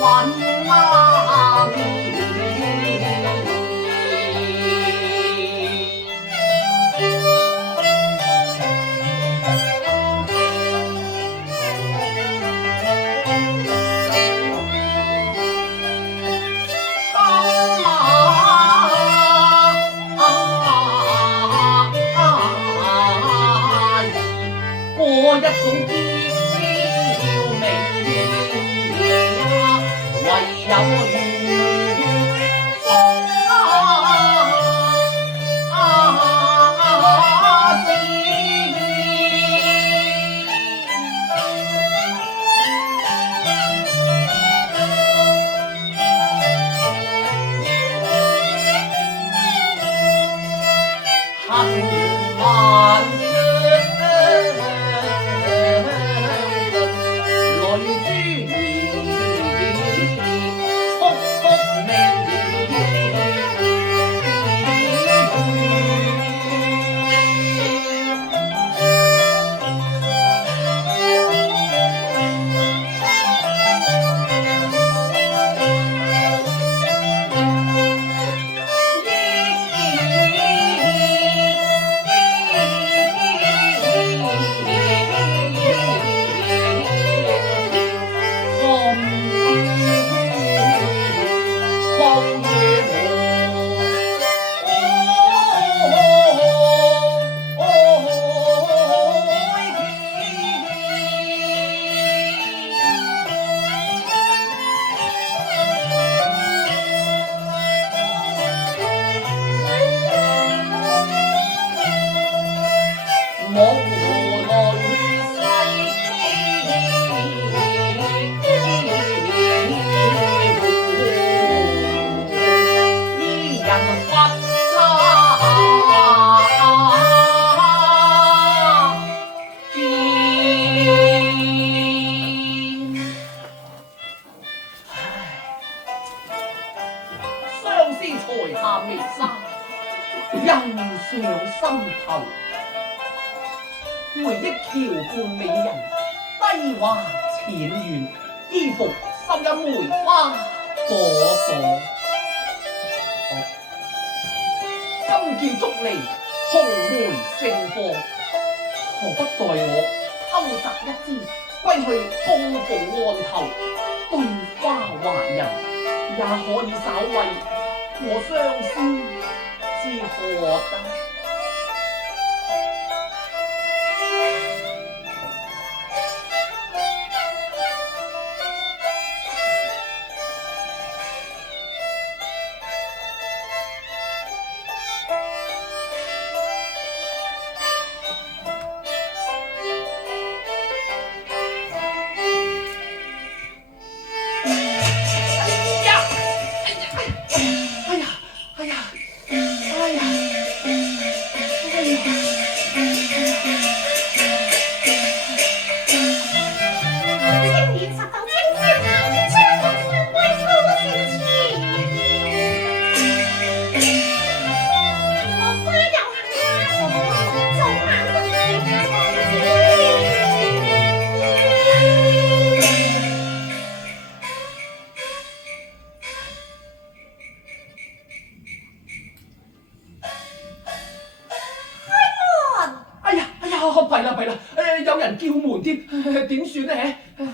困難。過一種嬌美，唯有如風恨萬才下眉梢，又上心頭。回憶橋畔美人，低畫淺願，衣服滲有梅花朵朵。今叫竹籬紅梅盛放，何不待我偷摘一枝，歸去供奉案頭，對花懷人，也可以稍為我相思之何得？弊啦！有人叫門添，點算呢？開門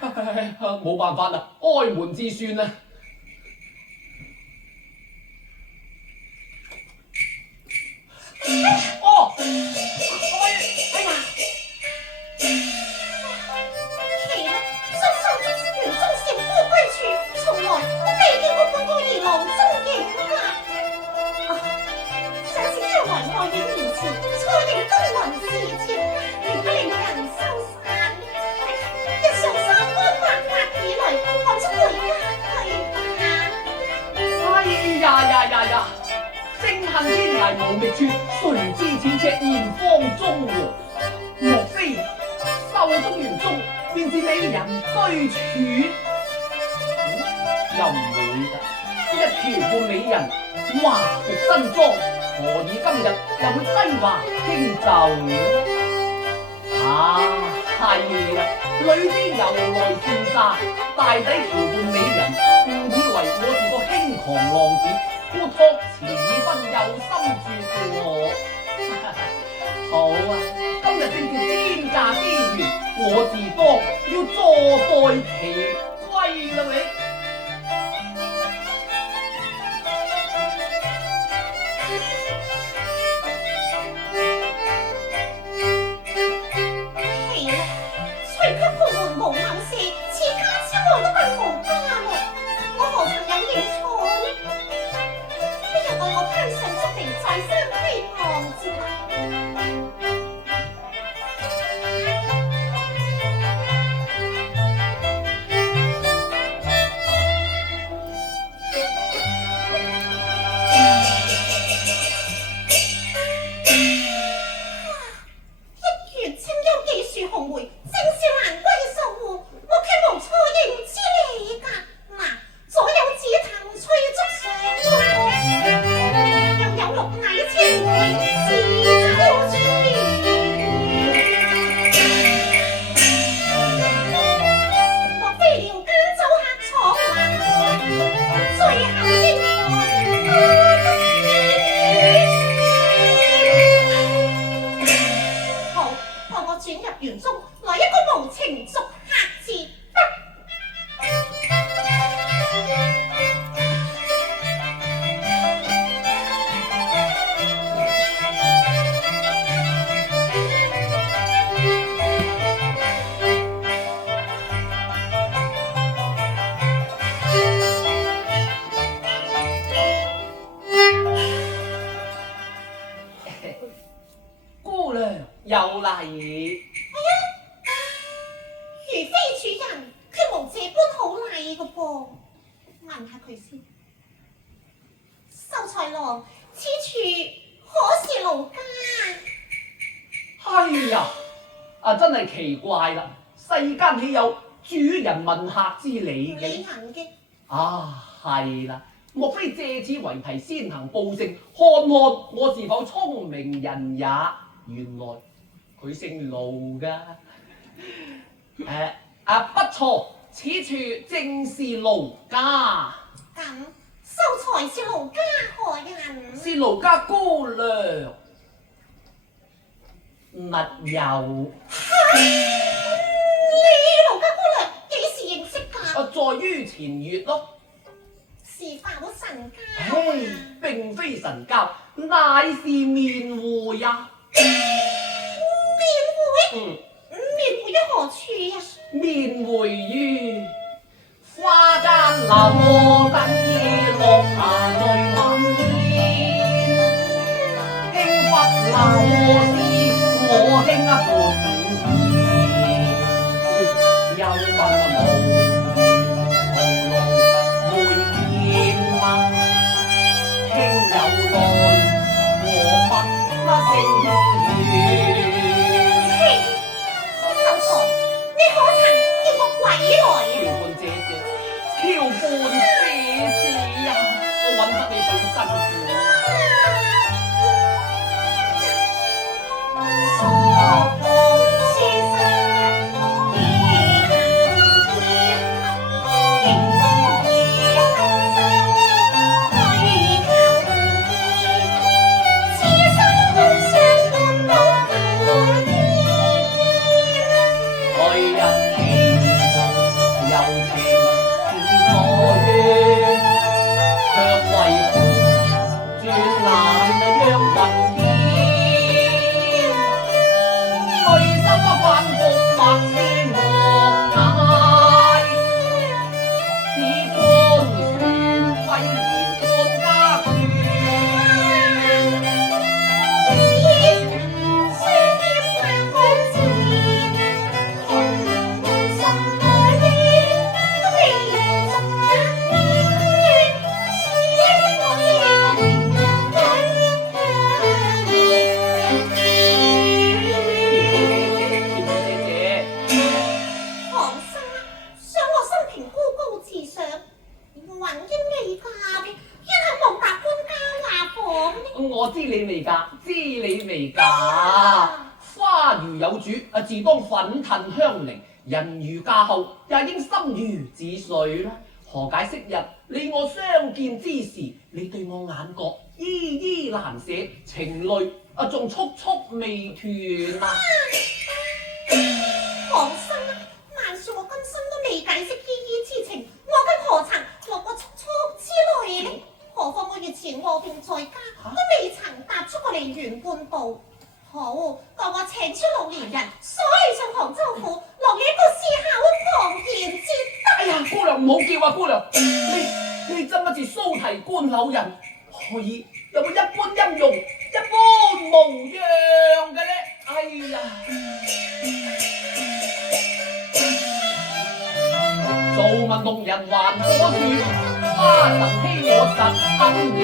啊！冇辦法啦，開門至算啦。哦，哎呀！奇啦，雙手專是園中小夫歸處，從來都未見過半個兒郎蹤影啊！想是將來愛戀面前，錯認東雲事妾，如果令人收散，日常三竿八拍以來，看出回家去吧。哎呀！正恨天涯無覓處，誰知咫尺炎芳中和。莫非壽終園中便是美人居處？又唔會㗎，一橋畔美人華服新裝，何以今日又會低話輕奏？係啦，女子由來善詐，大抵調換美人，誤以為我是個輕狂浪子，故託詞已婚，有心注視我。好啊，今日正是天價機緣，我自當要坐待其歸啦你。又嚟。哎呀，如非主人，決無這般好禮嘅噃。問下佢先。秀才郎，此處可是奴家？哎呀，真係奇怪啦！世間豈有主人問客之理嘅？你行嘅。係啦，莫非借此為題先行報勝，看看我是否聰明人也？原來佢姓盧噶。不錯，此處正是盧家。咁，秀才是盧家何人？是盧家姑娘。密友。你盧家姑娘幾時認識㗎？在於前月咯。是否神交？並非神交，乃是面會呀。面會？面會於何處呀？面會於花間樓燈葉落下在晚煙，輕忽那絲我輕一半意，又問無輕有來和分那聲語。秀才，你可曾見過鬼來啊？橋畔姐姐啊，我揾得你最辛苦。我知你未嫁，花如有主，自當粉褪香菱，人如嫁後也應心如止水啦。何解昔日你我相見之時，你對我眼角依依難捨，情淚仲速速未斷啊！唐生啊，萬說我今生都未解釋依依之情，我更何曾落過速速之淚呢？何況我月前臥病在家，都未曾踏出過梨園半步。好，當我請出老年人，所以上杭州府，落一個思考旁言之得。哎呀，姑娘唔好叫啊，姑娘，你真不似蘇堤官柳人，何以有冇一般音容、一般模樣嘅呢？哎呀！做問弄人還可說，花神欺我實心面。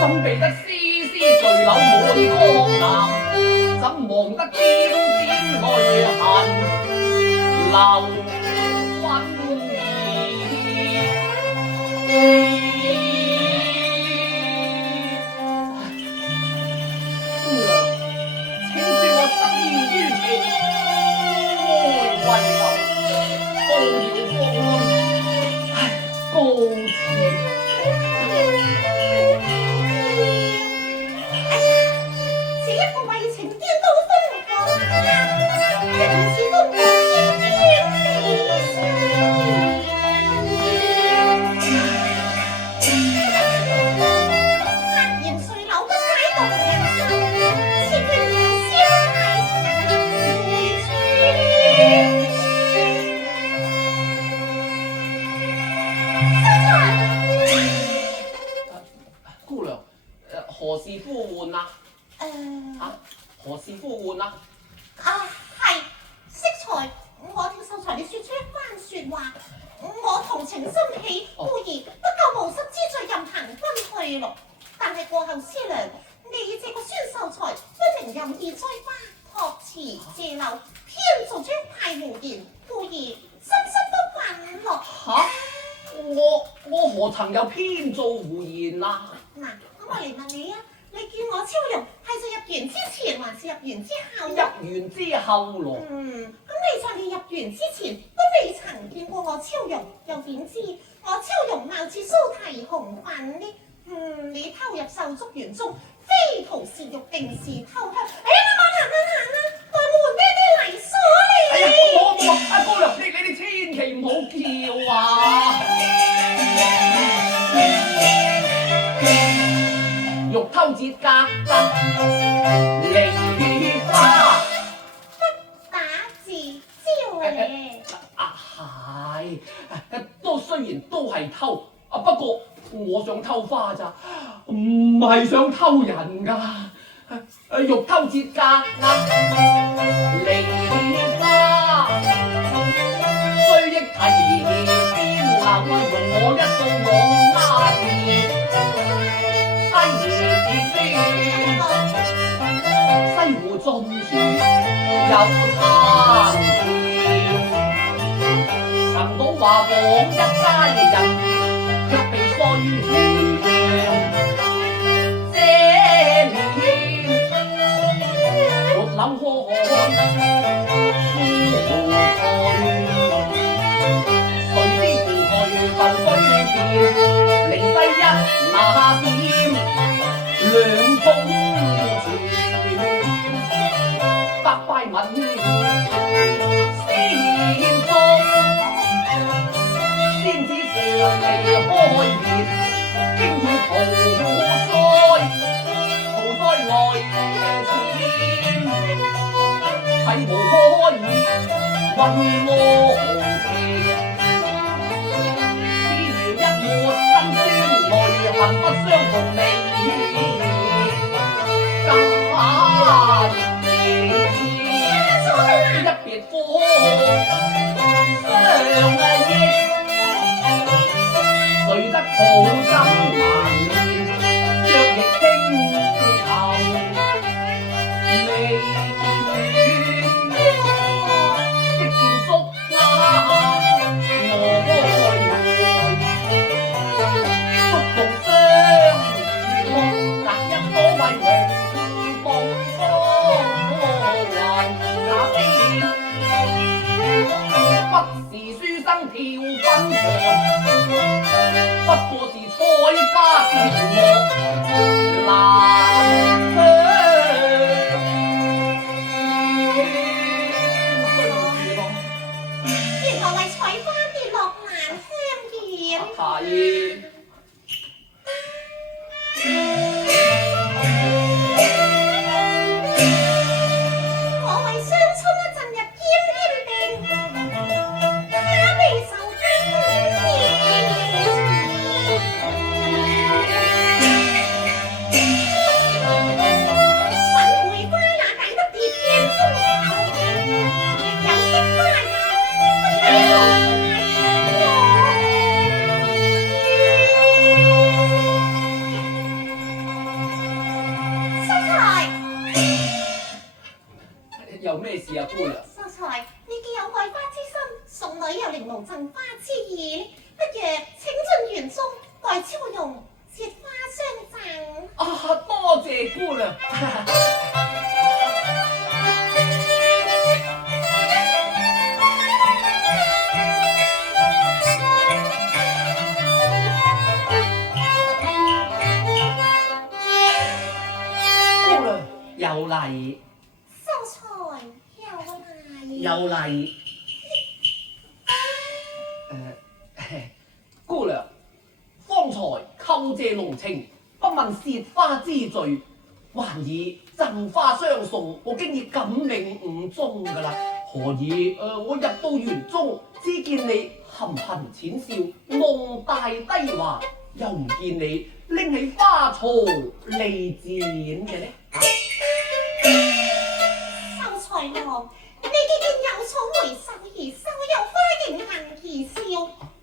怎避得絲絲垂柳滿江南？怎忘得點點淚痕流雲兒？姑娘，請恕我失意於情，愛遺留高遙放安，高詞。姑娘，何事呼喚啊？何事呼喚啊？係，適才我聽秀才你說出一番説話，我同情心起，故而不夠無失之罪任行軍去咯。但係過後思量，你這個孫秀才分明有意栽花託詞借柳，偏做出一派胡言，故而心心不忿咯。我何曾有偏做胡言啊？嗱，咁我嚟問你啊，你見我超容係在入園之前還是入園之後？入園之後咯。咁你在你入園之前都未曾見過我超容，又點知我超容貌似蘇堤紅粉呢？你偷入秀竹園中，非圖竊玉定是偷香？哎呀，行啦，大門爹爹嚟鎖你！哎呀，姑娘，你千祈唔好叫啊！欲偷節格梨花，不打自招咧。係，雖然都係偷，不過我想偷花咋，唔係想偷人㗎。欲偷節格梨花，追憶提邊流，容我一掃往他邊。西湖盡處有參天，尋到話往一家人，卻被歲月遮面。沒諗看夫婦誰知芙蕖浮水邊，靈犀一那邊兩通。百拜文先鋒，先知上嚟開面，經已屠災來前，睇無可以混我情，只如一抹辛酸淚痕不相同味。一別苦，相憶，誰得抱枕難眠，着亦輕頭未斷，即見竹鴉我愛，觸動相遇，隔一朵為紅鳳光。跳分場，不過是採花結落難香。對唔住咯，原來為採花跌落蘭香園。係。我為雙春一陣日奄奄定，他未受驚意。粉梅花也抵得跌鏡風頭，有色花也不抵落秀才，有咩事啊，姑娘？秀才，你既有愛花之心，送女又玲瓏贈花之意，不如請進園中，待超容折花相贈。啊，多謝姑娘。姑娘又嚟，秀才又嚟。姑娘，方才叩謝濃情，不問涉花之罪，還以贈花相送，我經已感銘五中㗎啦。何以我入到園中，只見你含含淺笑，夢大低話，又唔見你拎起花槽嚟剪嘅呢？秀才郎，你既見有草回首而收，有花迎行而笑，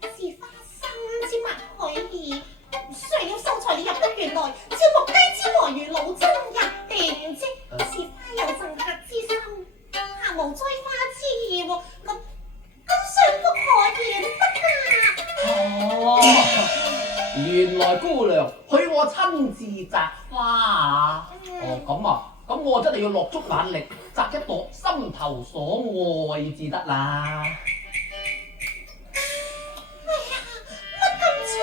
是花心之默許意。誰料秀才你入得園內，照木雞之和如老僧入定職，是花有贈客之心，下無栽花之意喎。咁相福可見得㗎。哦，原來姑娘許我親自摘花啊！哦，咁我真係要落足眼力，摘一朵心頭所愛至得啦。哎呀，乜咁重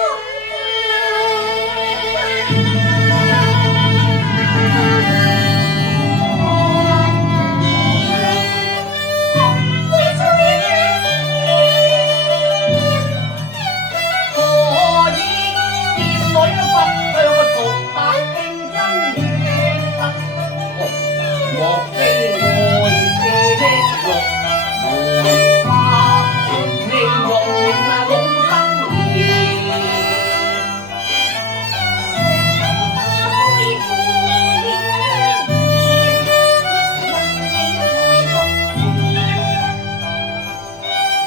莫非愛惜落梅花，未用老生意。心